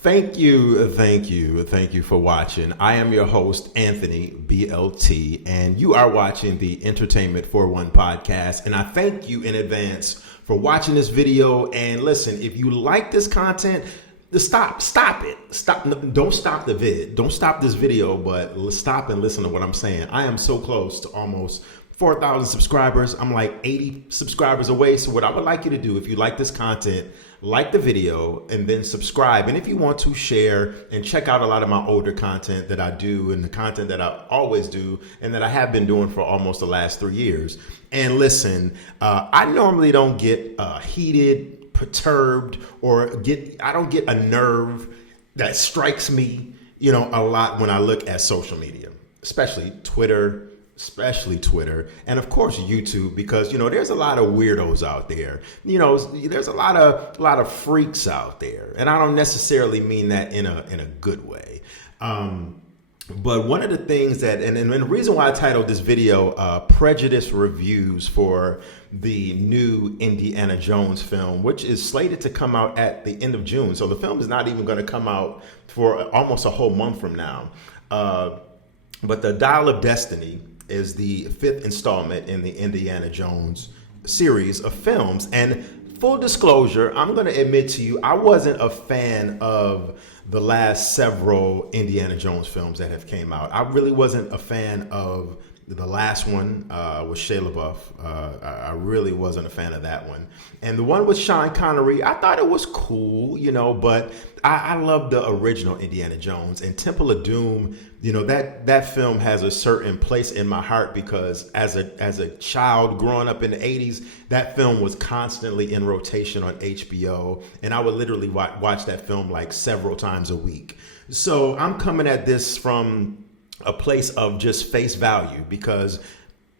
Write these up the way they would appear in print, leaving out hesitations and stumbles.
Thank you for watching. I am your host, Anthony BLT, and you are watching the Entertainment for One podcast. And I thank you in advance for watching this video. And listen, if you like this content, stop it. Don't stop the vid. Don't stop this video, but stop and listen to what I'm saying. I am so close to almost 4,000 subscribers. I'm like 80 subscribers away. So what I would like you to do, if you like this content, like the video and then subscribe. And if you want to share and check out a lot of my older content that I do and the content that I always do and that I have been doing for almost the last 3 years. And listen, I normally don't get heated, perturbed, or I don't get a nerve that strikes me, a lot when I look at social media, especially Twitter, and of course YouTube, because there's a lot of weirdos out there. There's a lot of freaks out there, and I don't necessarily mean that in a good way. But one of the things that, and the reason why I titled this video Prejudice Reviews for the new Indiana Jones film, which is slated to come out at the end of June. So the film is not even going to come out for almost a whole month from now. But the Dial of Destiny is the 5th installment in the Indiana Jones series of films. And full disclosure, I'm going to admit to you, I wasn't a fan of the last several Indiana Jones films that have came out. I really wasn't a fan of the last one with Shia LaBeouf. I really wasn't a fan of that one. And the one with Sean Connery, I thought it was cool, but I love the original Indiana Jones. And Temple of Doom, that film has a certain place in my heart because as a child growing up in the 80s, that film was constantly in rotation on HBO. And I would literally watch that film like several times a week. So I'm coming at this from a place of just face value because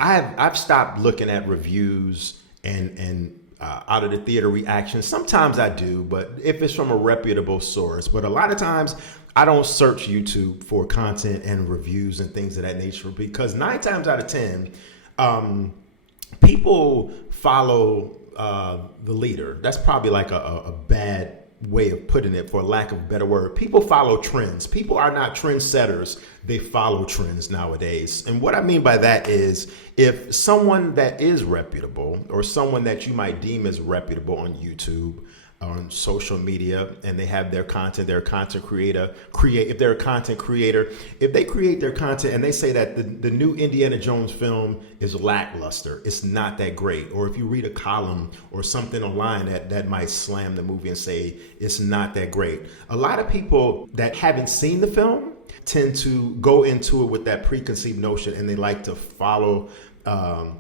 I've stopped looking at reviews and out of the theater reactions. Sometimes I do, but if it's from a reputable source. But a lot of times I don't search YouTube for content and reviews and things of that nature because 9 times out of 10, people follow the leader. That's probably like a bad way of putting it, for lack of a better word. People follow trends. People are not trendsetters. They follow trends nowadays. And what I mean by that is if someone that is reputable or someone that you might deem as reputable on YouTube, on social media, and they have their content, they're a content creator, if they're a content creator, if they create their content and they say that the new Indiana Jones film is lackluster, it's not that great, or if you read a column or something online that might slam the movie and say it's not that great. A lot of people that haven't seen the film tend to go into it with that preconceived notion, and they like to follow that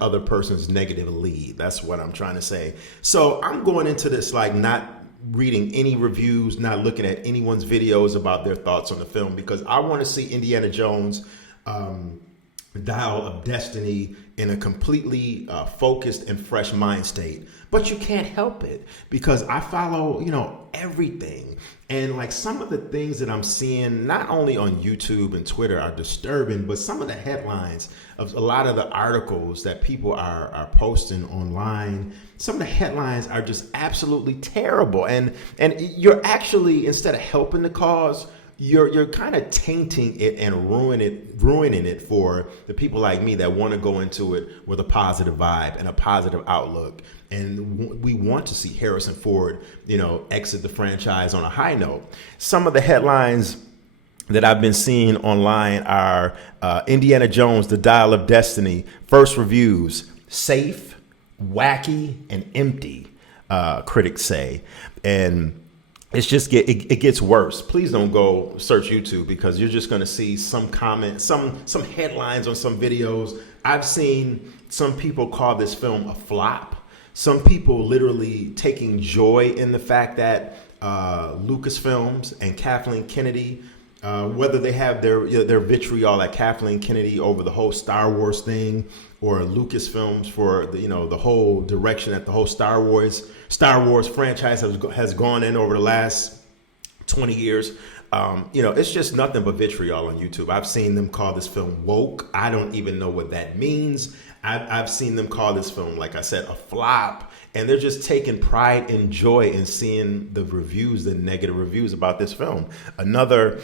other person's negative lead. That's what I'm trying to say. So I'm going into this like not reading any reviews, not looking at anyone's videos about their thoughts on the film, because I want to see Indiana Jones Dial of Destiny in a completely focused and fresh mind state. But you can't help it because I follow, everything. And like some of the things that I'm seeing, not only on YouTube and Twitter, are disturbing, but some of the headlines of a lot of the articles that people are posting online, some of the headlines are just absolutely terrible. And you're actually, instead of helping the cause, you're kind of tainting it and ruining it for the people like me that want to go into it with a positive vibe and a positive outlook. And we want to see Harrison Ford, exit the franchise on a high note. Some of the headlines that I've been seeing online are Indiana Jones, The Dial of Destiny, first reviews, safe, wacky, and empty, critics say. And it's just it gets worse. Please don't go search YouTube because you're just going to see some comments, some headlines on some videos. I've seen some people call this film a flop. Some people literally taking joy in the fact that Lucasfilms and Kathleen Kennedy, whether they have their vitriol at Kathleen Kennedy over the whole Star Wars thing, or Lucasfilms for the whole direction that the whole Star Wars franchise has gone in over the last 20 years. It's just nothing but vitriol on YouTube. I've seen them call this film woke. I don't even know what that means. I've seen them call this film, like I said, a flop, and they're just taking pride and joy in seeing the reviews, the negative reviews about this film. Another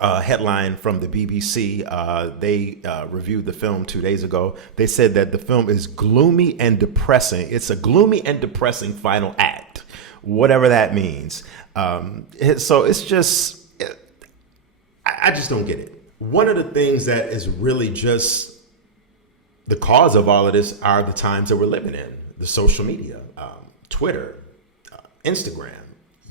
headline from the BBC, they reviewed the film 2 days ago. They said that the film is gloomy and depressing. It's a gloomy and depressing final act, whatever that means. So it's just, I just don't get it. One of the things that is really just the cause of all of this are the times that we're living in, the social media, Twitter, Instagram,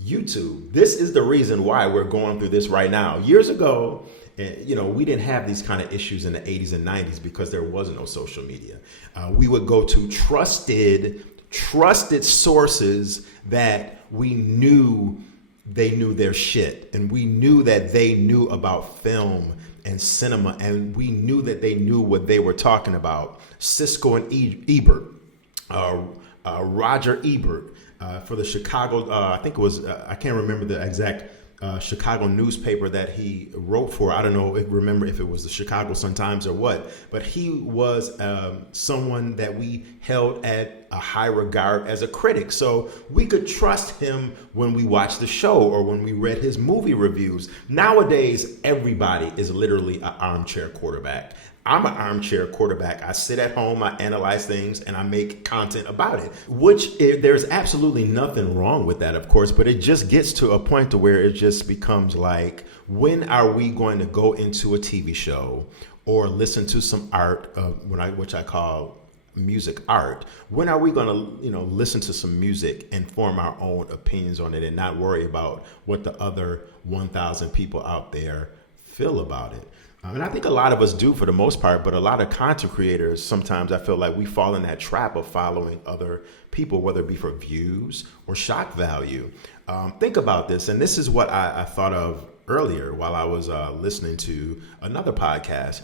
YouTube. This is the reason why we're going through this right now. Years ago, we didn't have these kind of issues in the 80s and 90s because there was no social media. We would go to trusted sources that we knew they knew their shit, and we knew that they knew about film and cinema, and we knew that they knew what they were talking about. Cisco and Ebert, Roger Ebert, for the Chicago, I think it was, I can't remember the exact Chicago newspaper that he wrote for. I don't remember if it was the Chicago Sun-Times or what, but he was someone that we held at a high regard as a critic. So we could trust him when we watched the show or when we read his movie reviews. Nowadays, everybody is literally an armchair quarterback. I'm an armchair quarterback. I sit at home, I analyze things, and I make content about it, which there's absolutely nothing wrong with that, of course, but it just gets to a point to where it just becomes like, when are we going to go into a TV show or listen to some art, which I call music art? When are we going to, listen to some music and form our own opinions on it and not worry about what the other 1,000 people out there feel about it? And I think a lot of us do for the most part, but a lot of content creators, sometimes I feel like we fall in that trap of following other people, whether it be for views or shock value. Think about this, and this is what I thought of earlier while I was listening to another podcast.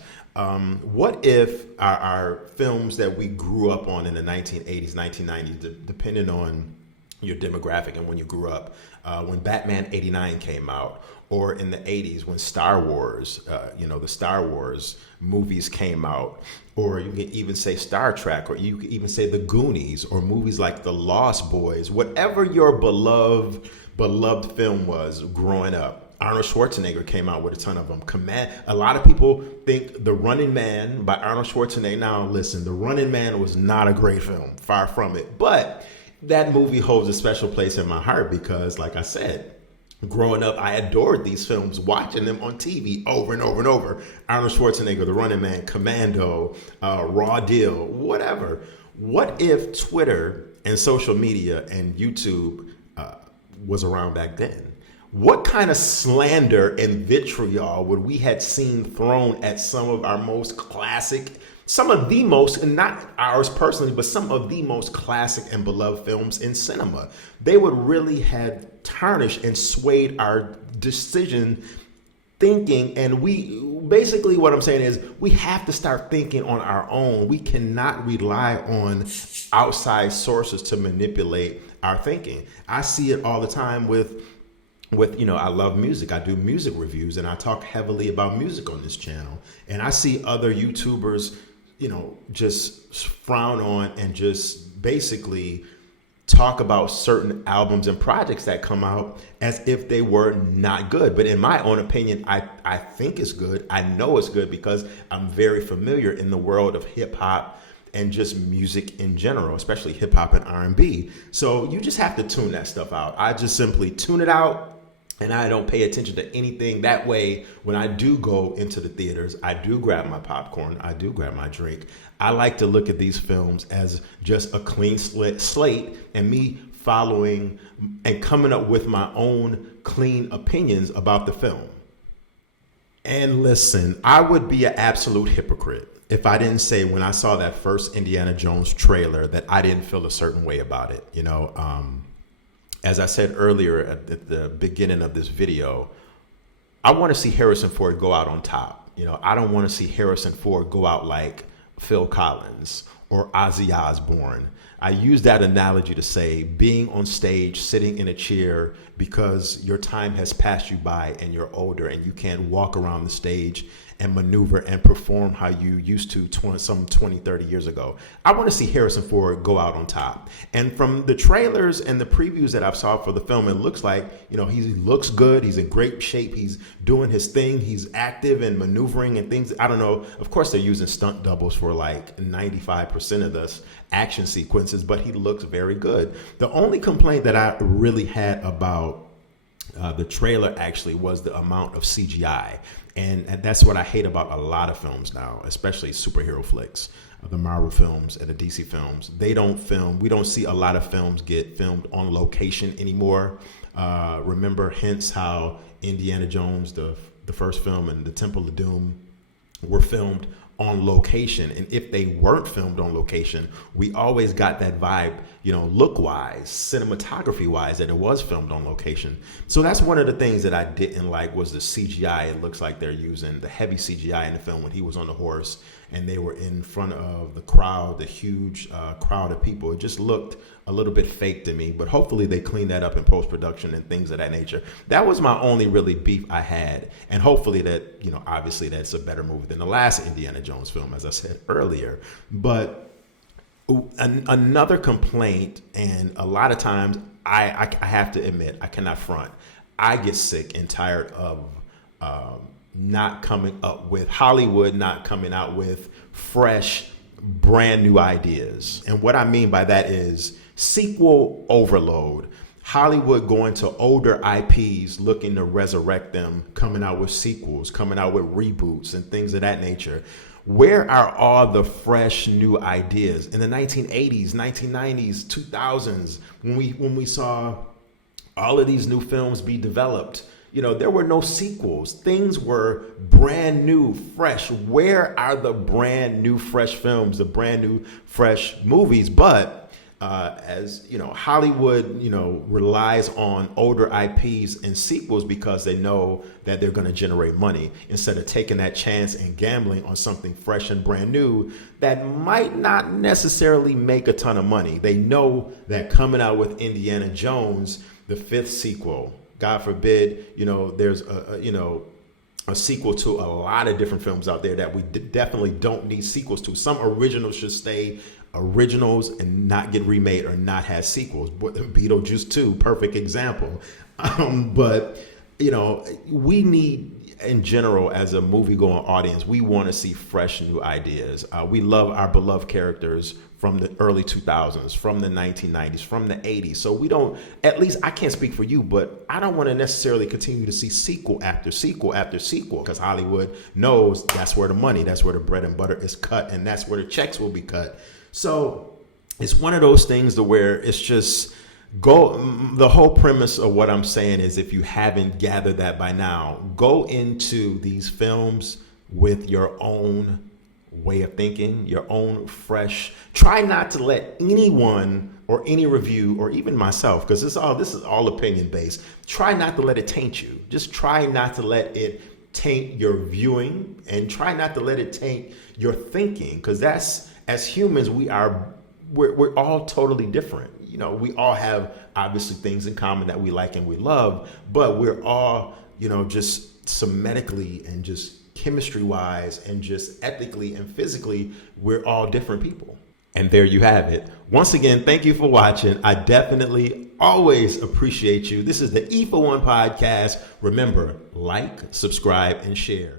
What if our films that we grew up on in the 1980s, 1990s, depending on your demographic and when you grew up, when Batman '89 came out, or in the 80s when Star Wars, the Star Wars movies came out, or you can even say Star Trek, or you can even say The Goonies, or movies like The Lost Boys, whatever your beloved film was growing up. Arnold Schwarzenegger came out with a ton of them. A lot of people think The Running Man by Arnold Schwarzenegger. Now listen, The Running Man was not a great film, far from it. But that movie holds a special place in my heart because, like I said, growing up, I adored these films, watching them on TV over and over and over. Arnold Schwarzenegger, The Running Man, Commando, Raw Deal, whatever. What if Twitter and social media and YouTube was around back then? What kind of slander and vitriol would we had seen thrown at some of our most classic, some of the most, and not ours personally, but some of the most classic and beloved films in cinema? They would really have tarnished and swayed our decision thinking. And basically what I'm saying is we have to start thinking on our own. We cannot rely on outside sources to manipulate our thinking. I see it all the time with I love music. I do music reviews and I talk heavily about music on this channel. And I see other YouTubers, just frown on and just basically talk about certain albums and projects that come out as if they were not good. But in my own opinion, I think it's good. I know it's good because I'm very familiar in the world of hip hop and just music in general, especially hip hop and R&B. So you just have to tune that stuff out. I just simply tune it out. And I don't pay attention to anything. That way, when I do go into the theaters, I do grab my popcorn, I do grab my drink. I like to look at these films as just a clean slate and me following and coming up with my own clean opinions about the film. And listen, I would be an absolute hypocrite if I didn't say when I saw that first Indiana Jones trailer that I didn't feel a certain way about it. As I said earlier at the beginning of this video, I want to see Harrison Ford go out on top. I don't want to see Harrison Ford go out like Phil Collins or Ozzy Osbourne. I use that analogy to say being on stage, sitting in a chair because your time has passed you by and you're older and you can't walk around the stage and maneuver and perform how you used to 20, 30 years ago. I want to see Harrison Ford go out on top. And from the trailers and the previews that I've saw for the film, it looks like, he looks good. He's in great shape. He's doing his thing. He's active and maneuvering and things. I don't know. Of course, they're using stunt doubles for like 95% of this action sequences, but he looks very good. The only complaint that I really had about the trailer actually was the amount of CGI. And that's what I hate about a lot of films now, especially superhero flicks, the Marvel films and the DC films. We don't see a lot of films get filmed on location anymore. Remember, hence how Indiana Jones, the first film, and the Temple of Doom were filmed on location. And if they weren't filmed on location, we always got that vibe, look-wise, cinematography-wise, that it was filmed on location. So that's one of the things that I didn't like was the CGI. It looks like they're using the heavy CGI in the film when he was on the horse and they were in front of the crowd, the huge crowd of people. It just looked a little bit fake to me, but hopefully they clean that up in post-production and things of that nature. That was my only really beef I had. And hopefully that, obviously that's a better movie than the last Indiana Jones film, as I said earlier. But another complaint, and a lot of times I have to admit, I cannot front. I get sick and tired of Hollywood not coming out with fresh, brand new ideas. And what I mean by that is sequel overload. Hollywood going to older IPs, looking to resurrect them, coming out with sequels, coming out with reboots and things of that nature. Where are all the fresh new ideas? In the 1980s, 1990s, 2000s, when we saw all of these new films be developed, there were no sequels. Things were brand new, fresh. Where are the brand new, fresh films, the brand new, fresh movies? But as Hollywood, relies on older IPs and sequels because they know that they're going to generate money instead of taking that chance and gambling on something fresh and brand new that might not necessarily make a ton of money. They know that coming out with Indiana Jones, the 5th sequel, God forbid, there's a sequel to a lot of different films out there that we definitely don't need sequels to. Some originals should stay originals and not get remade or not have sequels. Beetlejuice 2, perfect example. But we need, in general, as a movie-going audience, we want to see fresh new ideas. We love our beloved characters from the early 2000s, from the 1990s, from the 80s. So we don't, at least I can't speak for you, but I don't want to necessarily continue to see sequel after sequel after sequel, because Hollywood knows that's where the money, that's where the bread and butter is cut, and that's where the checks will be cut. So it's one of those things to where it's just the whole premise of what I'm saying is, if you haven't gathered that by now, go into these films with your own way of thinking, your own fresh. Try not to let anyone or any review or even myself, because this is all opinion based. Try not to let it taint you. Just try not to let it taint your viewing, and try not to let it taint your thinking, because that's, as humans, we're all totally different. We all have obviously things in common that we like and we love, but we're all, just somatically and just chemistry wise and just ethically and physically, we're all different people. And there you have it. Once again, thank you for watching. I definitely always appreciate you. This is the E for One podcast. Remember, like, subscribe, and share.